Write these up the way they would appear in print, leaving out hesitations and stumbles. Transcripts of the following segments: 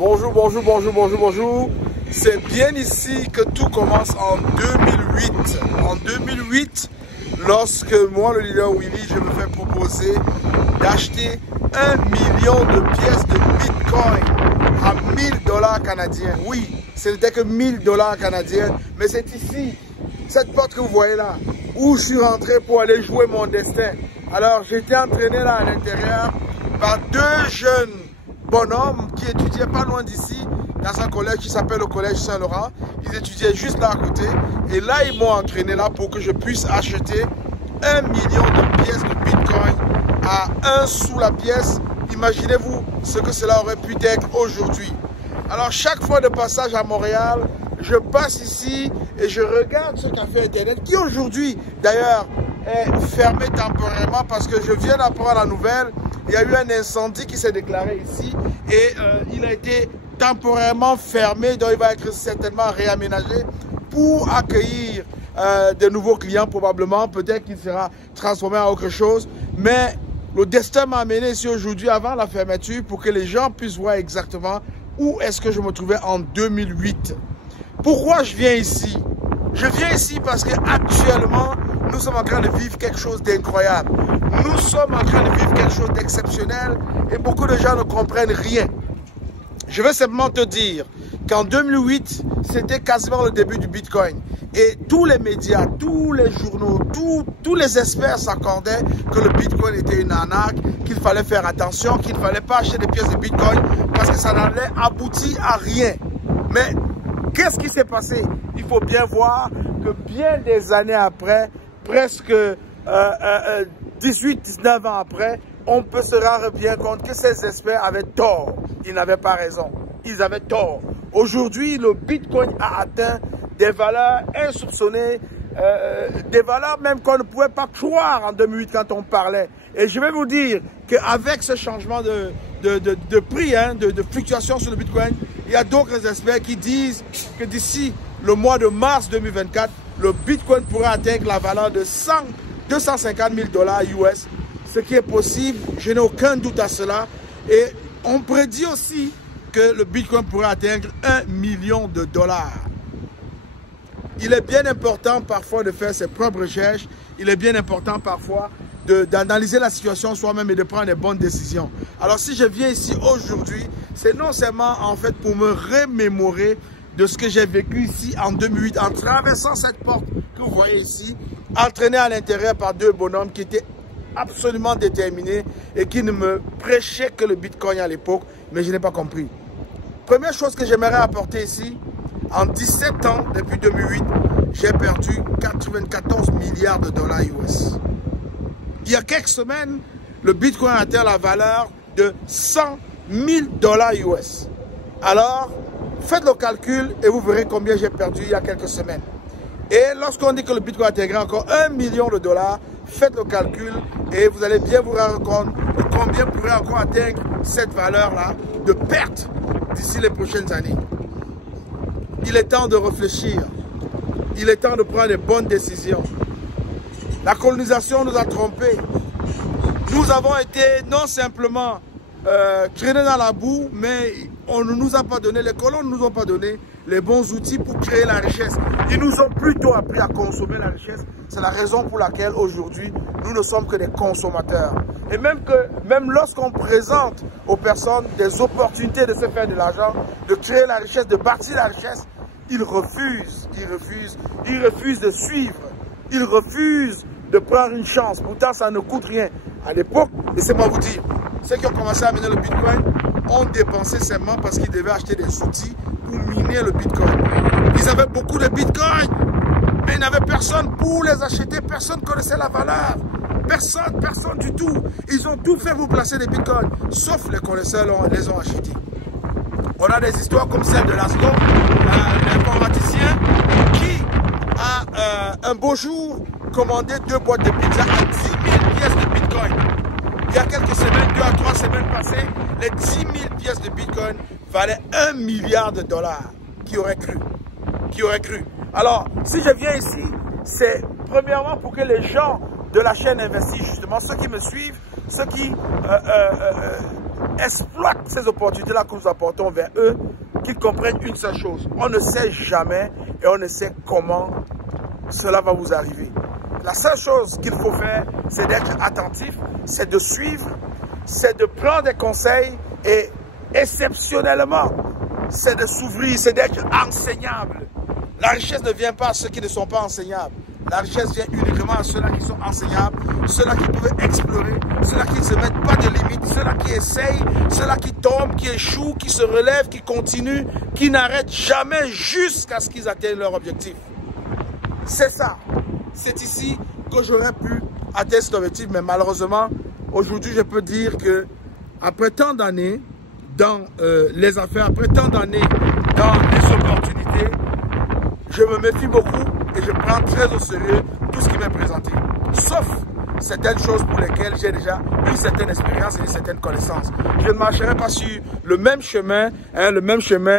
Bonjour, bonjour, bonjour, bonjour, bonjour. C'est bien ici que tout commence en 2008. En 2008, lorsque moi, le leader Willy, je me fais proposer d'acheter 1 million de pièces de Bitcoin à 1000 $ canadiens. Oui, ce n'était que 1000 $ canadiens, mais c'est ici, cette porte que vous voyez là, où je suis rentré pour aller jouer mon destin. Alors, j'étais entraîné là à l'intérieur par deux jeunes bonhommes qui étudiaient pas loin d'ici, dans un collège qui s'appelle le collège Saint-Laurent. Ils étudiaient juste là à côté. Et là, ils m'ont entraîné là pour que je puisse acheter 1 million de pièces de Bitcoin à 1 sou la pièce. Imaginez-vous ce que cela aurait pu être aujourd'hui. Alors, chaque fois de passage à Montréal, je passe ici et je regarde ce café Internet qui aujourd'hui, d'ailleurs, est fermé temporairement parce que je viens d'apprendre la nouvelle. Il y a eu un incendie qui s'est déclaré ici et il a été temporairement fermé, donc il va être certainement réaménagé pour accueillir de nouveaux clients probablement. Peut-être qu'il sera transformé en autre chose. Mais le destin m'a amené ici aujourd'hui avant la fermeture pour que les gens puissent voir exactement où est-ce que je me trouvais en 2008. Pourquoi je viens ici? Je viens ici parce qu'actuellement, nous sommes en train de vivre quelque chose d'incroyable. Nous sommes en train de vivre quelque chose d'exceptionnel et beaucoup de gens ne comprennent rien. Je veux simplement te dire qu'en 2008, c'était quasiment le début du Bitcoin. Et tous les médias, tous les journaux, tous les experts s'accordaient que le Bitcoin était une arnaque, qu'il fallait faire attention, qu'il ne fallait pas acheter des pièces de Bitcoin parce que ça n'allait aboutir à rien. Mais qu'est-ce qui s'est passé? Il faut bien voir que bien des années après, presque 18-19 ans après, on peut se rendre bien compte que ces experts avaient tort. Ils n'avaient pas raison. Ils avaient tort. Aujourd'hui, le Bitcoin a atteint des valeurs insoupçonnées, des valeurs même qu'on ne pouvait pas croire en 2008 quand on parlait. Et je vais vous dire qu'avec ce changement de prix, de fluctuation sur le Bitcoin, il y a d'autres experts qui disent que d'ici le mois de mars 2024, le Bitcoin pourrait atteindre la valeur de 250 000 $ US, ce qui est possible, je n'ai aucun doute à cela. Et on prédit aussi que le Bitcoin pourrait atteindre 1 million de $. Il est bien important parfois de faire ses propres recherches, il est bien important parfois d'analyser la situation soi-même et de prendre les bonnes décisions. Alors si je viens ici aujourd'hui, c'est non seulement en fait pour me remémorer de ce que j'ai vécu ici en 2008 en traversant cette porte que vous voyez ici, entraîné à l'intérieur par deux bonhommes qui étaient absolument déterminés et qui ne me prêchaient que le Bitcoin à l'époque, mais je n'ai pas compris. Première chose que j'aimerais apporter ici, en 17 ans, depuis 2008, j'ai perdu 94 milliards de $ US. Il y a quelques semaines, le Bitcoin a atteint la valeur de 100 000 $ US. Alors, faites le calcul et vous verrez combien j'ai perdu il y a quelques semaines. Et lorsqu'on dit que le Bitcoin atteindra encore 1 million de $, faites le calcul et vous allez bien vous rendre compte de combien pourrait encore atteindre cette valeur-là de perte d'ici les prochaines années. Il est temps de réfléchir. Il est temps de prendre les bonnes décisions. La colonisation nous a trompés. Nous avons été non simplement traînés dans la boue, mais on ne nous a pas donné, les colons ne nous ont pas donné les bons outils pour créer la richesse. Ils nous ont plutôt appris à consommer la richesse. C'est la raison pour laquelle aujourd'hui, nous ne sommes que des consommateurs. Et même lorsqu'on présente aux personnes des opportunités de se faire de l'argent, de créer la richesse, de bâtir la richesse, ils refusent de suivre. Ils refusent de prendre une chance. Pourtant, ça ne coûte rien. À l'époque, laissez-moi vous dire, ceux qui ont commencé à miner le Bitcoin ont dépensé seulement parce qu'ils devaient acheter des outils pour miner le Bitcoin. Ils avaient beaucoup de Bitcoin, mais ils n'avaient personne pour les acheter. Personne ne connaissait la valeur. Personne du tout. Ils ont tout fait pour placer des Bitcoins, sauf les connaisseurs les ont achetés. On a des histoires comme celle de Laszlo, l'informaticien, qui a un beau jour commandé 2 boîtes de pizza à 10 000 pièces de Bitcoin. Il y a quelques semaines, 2 à 3 semaines passées, les 10 000 pièces de Bitcoin valaient 1 milliard de $. Qui aurait cru? Qui aurait cru? Alors, si je viens ici, c'est premièrement pour que les gens de la chaîne investissent, justement, ceux qui me suivent, ceux qui exploitent exploitent ces opportunités-là que nous apportons vers eux, qu'ils comprennent une seule chose. On ne sait jamais et on ne sait comment cela va vous arriver. La seule chose qu'il faut faire, c'est d'être attentif, c'est de suivre, c'est de prendre des conseils et exceptionnellement, c'est de s'ouvrir, c'est d'être enseignable. La richesse ne vient pas à ceux qui ne sont pas enseignables. La richesse vient uniquement à ceux-là qui sont enseignables, ceux-là qui peuvent explorer, ceux-là qui ne se mettent pas de limites, ceux-là qui essayent, ceux-là qui tombent, qui échouent, qui se relèvent, qui continuent, qui n'arrêtent jamais jusqu'à ce qu'ils atteignent leur objectif. C'est ça. C'est ici que j'aurais pu atteindre cet objectif, mais malheureusement, aujourd'hui, je peux dire que après tant d'années dans les affaires, après tant d'années dans les opportunités, je me méfie beaucoup et je prends très au sérieux tout ce qui m'est présenté. Sauf certaines choses pour lesquelles j'ai déjà une certaine expérience et une certaine connaissance. Je ne marcherai pas sur le même chemin,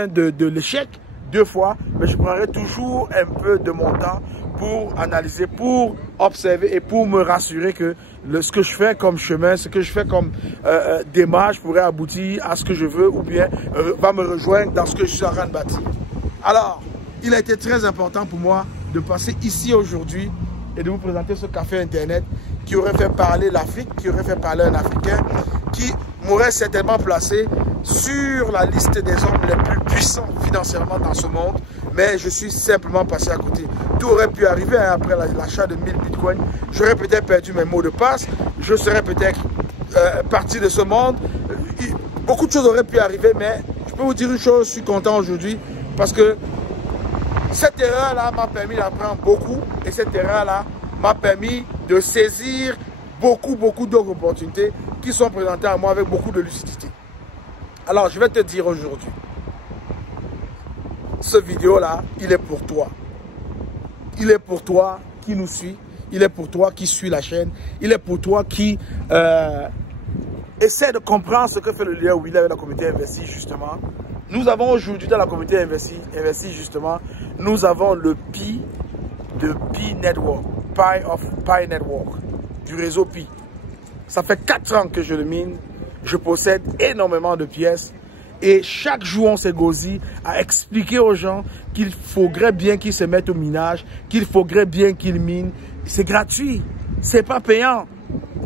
de l'échec 2 fois, mais je prendrai toujours un peu de mon temps pour analyser, pour observer et pour me rassurer que ce que je fais comme chemin, ce que je fais comme démarche pourrait aboutir à ce que je veux ou bien va me rejoindre dans ce que je suis en train de bâtir. Alors, il a été très important pour moi de passer ici aujourd'hui et de vous présenter ce café internet qui aurait fait parler l'Afrique, qui aurait fait parler un Africain, qui m'aurait certainement placé sur la liste des hommes les plus puissants financièrement dans ce monde, mais je suis simplement passé à côté. Tout aurait pu arriver après l'achat de 1000 bitcoins. J'aurais peut-être perdu mes mots de passe, je serais peut-être parti de ce monde. Beaucoup de choses auraient pu arriver, mais je peux vous dire une chose, je suis content aujourd'hui parce que cette erreur-là m'a permis d'apprendre beaucoup et cette erreur-là m'a permis de saisir beaucoup d'autres opportunités qui sont présentées à moi avec beaucoup de lucidité. Alors, je vais te dire aujourd'hui, ce vidéo-là, il est pour toi. Il est pour toi qui nous suit, il est pour toi qui suit la chaîne, il est pour toi qui essaie de comprendre ce que fait le leader Willy avec la communauté investie justement. Nous avons aujourd'hui dans la communauté investie justement, nous avons le Pi de Pi Network, Pi Network, du réseau Pi. Ça fait 4 ans que je le mine, je possède énormément de pièces et chaque jour on s'égosille à expliquer aux gens qu'il faudrait bien qu'ils se mettent au minage, qu'il faudrait bien qu'ils minent. C'est gratuit, c'est pas payant.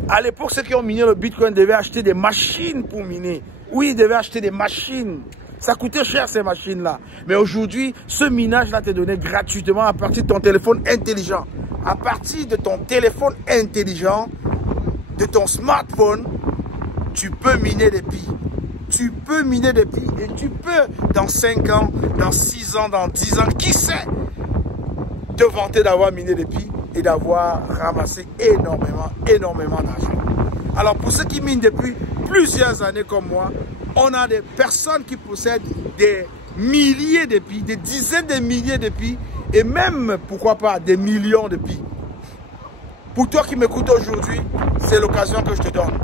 À l'époque, ceux qui ont miné le Bitcoin devaient acheter des machines pour miner. Oui, ils devaient acheter des machines. Ça coûtait cher ces machines-là. Mais aujourd'hui, ce minage-là t'est donné gratuitement à partir de ton téléphone intelligent. À partir de ton téléphone intelligent, de ton smartphone, tu peux miner des Pi. Tu peux miner des Pi et tu peux, dans 5 ans, dans 6 ans, dans 10 ans, qui sait, te vanter d'avoir miné des Pi et d'avoir ramassé énormément d'argent. Alors pour ceux qui minent depuis plusieurs années comme moi, on a des personnes qui possèdent des milliers de Pi, des dizaines de milliers de Pi et même, pourquoi pas, des millions de Pi. Pour toi qui m'écoutes aujourd'hui, c'est l'occasion que je te donne.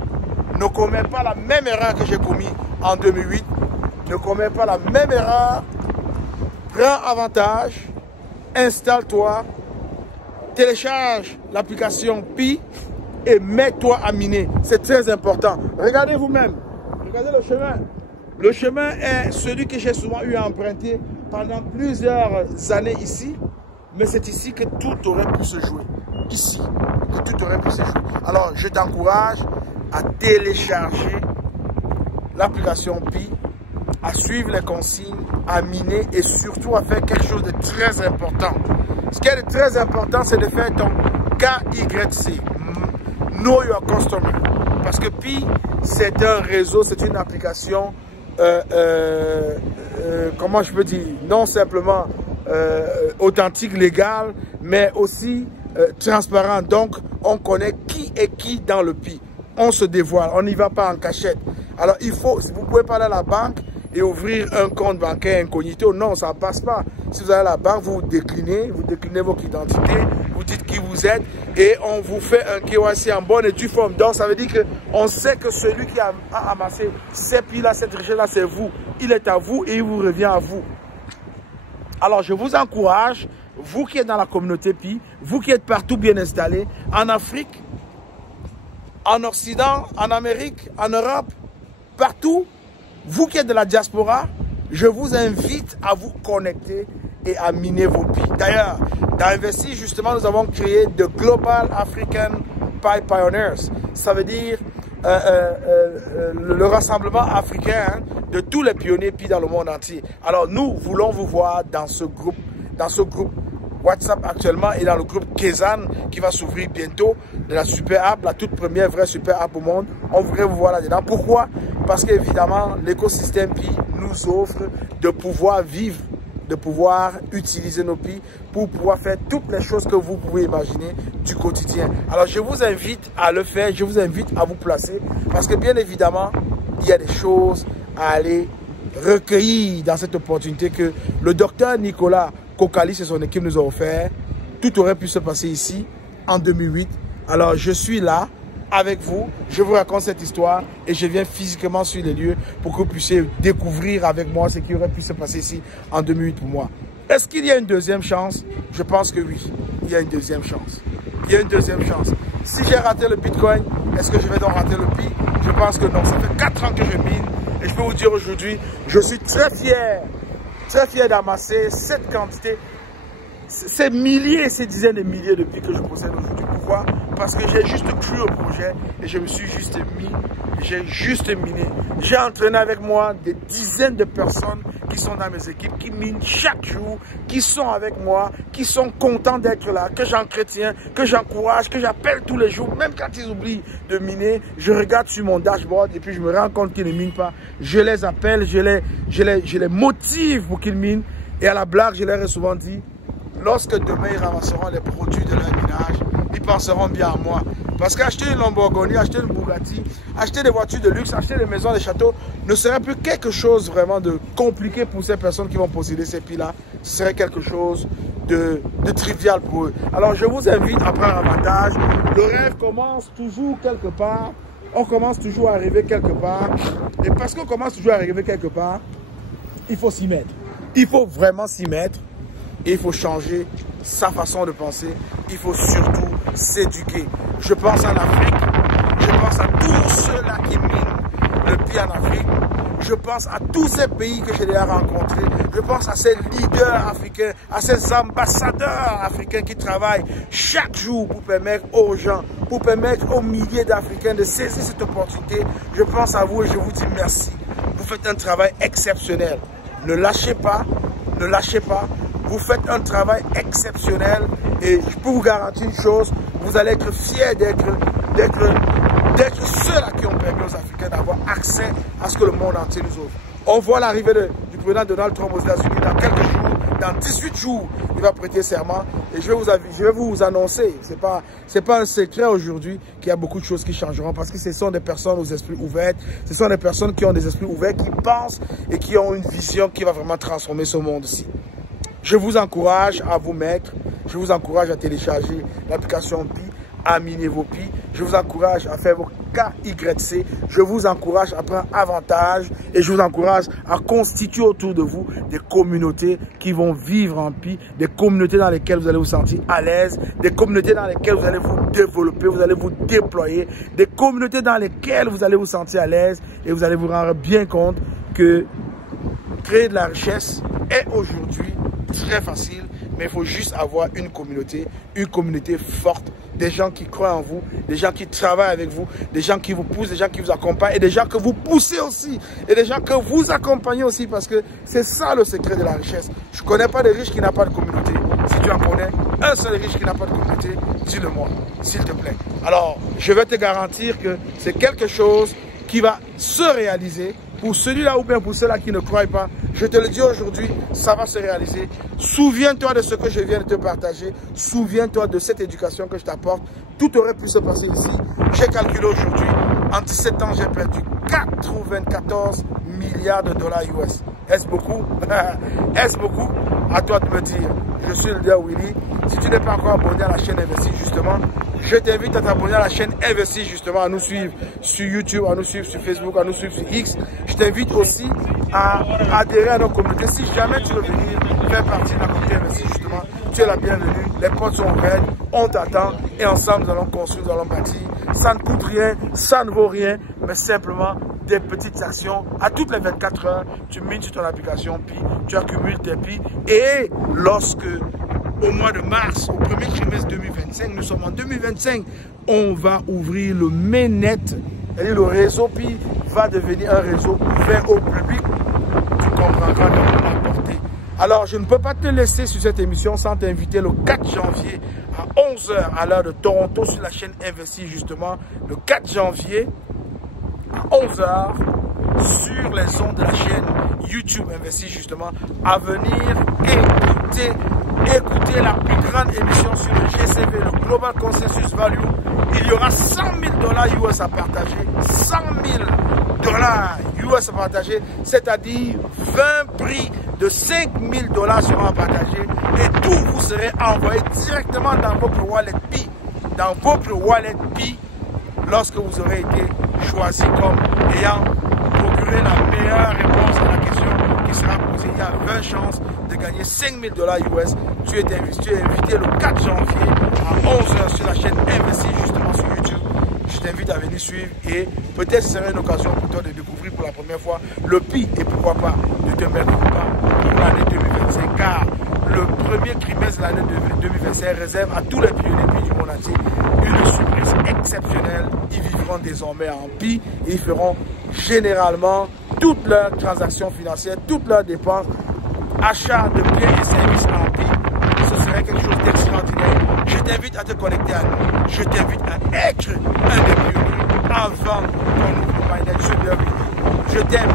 Ne commets pas la même erreur que j'ai commise en 2008. Ne commets pas la même erreur. Prends avantage, installe-toi, télécharge l'application Pi et mets-toi à miner. C'est très important. Regardez vous-même. Regardez le chemin. Le chemin est celui que j'ai souvent eu à emprunter pendant plusieurs années ici. Mais c'est ici que tout aurait pu se jouer. Ici, que tout aurait pu se jouer. Alors, je t'encourage à télécharger l'application Pi, à suivre les consignes, à miner et surtout à faire quelque chose de très important. Ce qui est de très important, c'est de faire ton KYC, Know Your Customer. Parce que Pi, c'est un réseau, c'est une application, comment je peux dire, non simplement authentique, légale, mais aussi transparent. Donc, on connaît qui est qui dans le Pi. On se dévoile, on n'y va pas en cachette. Alors, il faut, vous ne pouvez pas aller à la banque et ouvrir un compte bancaire incognito. Non, ça ne passe pas. Si vous allez à la banque, vous déclinez votre identité, vous dites qui vous êtes et on vous fait un KYC en bonne et due forme. Donc, ça veut dire qu'on sait que celui qui a amassé ces Pi-là, cette richesse-là, c'est vous. Il est à vous et il vous revient à vous. Alors, je vous encourage, vous qui êtes dans la communauté Pi, vous qui êtes partout bien installés, en Afrique, en Occident, en Amérique, en Europe, partout, Vous qui êtes de la diaspora, je vous invite à vous connecter et à miner vos billes. D'ailleurs, dans Investi, justement, nous avons créé The Global African Pi Pioneers. Ça veut dire le rassemblement africain de tous les pionniers Pi dans le monde entier. Alors, nous voulons vous voir dans ce groupe WhatsApp actuellement et dans le groupe Kezan qui va s'ouvrir bientôt, de la super app, la toute première vraie super app au monde. On voudrait vous voir là-dedans. Pourquoi? Parce qu'évidemment, l'écosystème Pi nous offre de pouvoir vivre, de pouvoir utiliser nos Pi pour pouvoir faire toutes les choses que vous pouvez imaginer du quotidien. Alors, je vous invite à le faire, je vous invite à vous placer parce que bien évidemment, il y a des choses à aller recueillir dans cette opportunité que le docteur Nicolas Kokalis et son équipe nous ont offert. Tout aurait pu se passer ici en 2008. Alors, je suis là avec vous, je vous raconte cette histoire et je viens physiquement sur les lieux pour que vous puissiez découvrir avec moi ce qui aurait pu se passer ici en 2008 pour moi. Est-ce qu'il y a une deuxième chance? Je pense que oui, il y a une deuxième chance. Il y a une deuxième chance. Si j'ai raté le Bitcoin, est-ce que je vais donc rater le Pi? Je pense que non. Ça fait 4 ans que je mine et je peux vous dire aujourd'hui, je suis très fier d'amasser cette quantité, ces milliers, ces dizaines de milliers de Pi que je possède aujourd'hui. Pourquoi? Parce que j'ai juste cru au projet et je me suis juste mis, j'ai juste miné. J'ai entraîné avec moi des dizaines de personnes qui sont dans mes équipes, qui minent chaque jour, qui sont avec moi, qui sont contents d'être là, que j'entretiens, que j'encourage, que j'appelle tous les jours. Même quand ils oublient de miner, je regarde sur mon dashboard et puis je me rends compte qu'ils ne minent pas. Je les appelle, je les motive pour qu'ils minent. Et à la blague, je leur ai souvent dit, lorsque demain ils ramasseront les produits de leur minage, ils penseront bien à moi. Parce qu'acheter une Lamborghini, acheter une Bugatti, acheter des voitures de luxe, acheter des maisons, des châteaux, ne serait plus quelque chose vraiment de compliqué pour ces personnes qui vont posséder ces Pi-là. Ce serait quelque chose de trivial pour eux. Alors je vous invite à prendre avantage. Le rêve commence toujours quelque part. On commence toujours à arriver quelque part. Et parce qu'on commence toujours à arriver quelque part, il faut s'y mettre. Il faut vraiment s'y mettre. Et il faut changer sa façon de penser. Il faut surtout s'éduquer. Je pense en Afrique. Je pense à tous ceux-là qui minent le Pi en Afrique. Je pense à tous ces pays que j'ai déjà rencontrés. Je pense à ces leaders africains, à ces ambassadeurs africains qui travaillent chaque jour pour permettre aux gens, pour permettre aux milliers d'Africains de saisir cette opportunité. Je pense à vous et je vous dis merci. Vous faites un travail exceptionnel. Ne lâchez pas, ne lâchez pas. Vous faites un travail exceptionnel et je peux vous garantir une chose, vous allez être fiers d'être ceux-là qui ont permis aux Africains d'avoir accès à ce que le monde entier nous offre. On voit l'arrivée du président Donald Trump aux États-Unis dans quelques jours, dans 18 jours, il va prêter serment et je vais vous annoncer, c'est pas un secret aujourd'hui qu'il y a beaucoup de choses qui changeront parce que ce sont des personnes aux esprits ouverts, ce sont des personnes qui ont des esprits ouverts, qui pensent et qui ont une vision qui va vraiment transformer ce monde-ci. Je vous encourage à vous mettre, je vous encourage à télécharger l'application Pi, à miner vos Pi, je vous encourage à faire vos KYC, je vous encourage à prendre avantage et je vous encourage à constituer autour de vous des communautés qui vont vivre en Pi, des communautés dans lesquelles vous allez vous sentir à l'aise, des communautés dans lesquelles vous allez vous développer, vous allez vous déployer, des communautés dans lesquelles vous allez vous sentir à l'aise et vous allez vous rendre bien compte que créer de la richesse est aujourd'hui très facile, mais il faut juste avoir une communauté forte, des gens qui croient en vous, des gens qui travaillent avec vous, des gens qui vous poussent, des gens qui vous accompagnent et des gens que vous poussez aussi et des gens que vous accompagnez aussi parce que c'est ça le secret de la richesse. Je ne connais pas de riche qui n'a pas de communauté. Si tu en connais un seul riche qui n'a pas de communauté, dis-le-moi, s'il te plaît. Alors, je vais te garantir que c'est quelque chose qui va se réaliser. Pour celui-là ou bien pour ceux-là qui ne croient pas, je te le dis aujourd'hui, ça va se réaliser. Souviens-toi de ce que je viens de te partager. Souviens-toi de cette éducation que je t'apporte. Tout aurait pu se passer ici. J'ai calculé aujourd'hui, en 17 ans, j'ai perdu 94 milliards de dollars US. Est-ce beaucoup? Est-ce beaucoup? À toi de me dire. Je suis le leader Willy. Si tu n'es pas encore abonné à la chaîne Investi, justement, je t'invite à t'abonner à la chaîne Investi, justement, à nous suivre sur YouTube, à nous suivre sur Facebook, à nous suivre sur X. Je t'invite aussi à adhérer à nos communautés. Si jamais tu veux venir faire partie de la communauté Investi, justement, tu es la bienvenue. Les portes sont ouvertes, on t'attend et ensemble nous allons construire, nous allons bâtir. Ça ne coûte rien, ça ne vaut rien, mais simplement des petites actions. À toutes les 24 heures, tu mets sur ton application Pi, tu accumules tes Pi. Et lorsque, au mois de mars, au premier trimestre 2025, nous sommes en 2025, on va ouvrir le mainnet. C'est-à-dire le réseau Pi va devenir un réseau ouvert au public. Tu comprendras dans la portée. Alors, je ne peux pas te laisser sur cette émission sans t'inviter le 4 janvier à 11 h à l'heure de Toronto sur la chaîne Investis, justement. Le 4 janvier à 11 h sur les ondes de la chaîne YouTube Investis, justement, à venir écouter la plus grande émission sur le GCV, le Global Consensus Value. Il y aura 100 000 $ US à partager, 100 000 $ US à partager, c'est-à-dire 20 prix de 5 000 $ seront à partager et tout vous serez envoyé directement dans votre wallet Pi, lorsque vous aurez été choisi comme ayant procuré la meilleure réponse à la question qui sera posée. Il y a 20 chances de gagner 5 000 $ US. Tu es invité le 4 janvier à 11 h sur la chaîne Investis, justement sur YouTube. Je t'invite à venir suivre et peut-être ce sera une occasion pour toi de découvrir pour la première fois le Pi et pourquoi pas de te mettre au pas pour l'année 2025, car le premier trimestre de l'année 2025 réserve à tous les pionniers Pi du monde entier une surprise exceptionnelle. Ils vivront désormais en Pi et ils feront généralement toutes leurs transactions financières, toutes leurs dépenses, achats de biens et services en Pi. Ce serait quelque chose d'extraordinaire. Je t'invite à te connecter à nous. Je t'invite à être un des pionniers avant qu'on ouvre le mainnet. Je t'aime.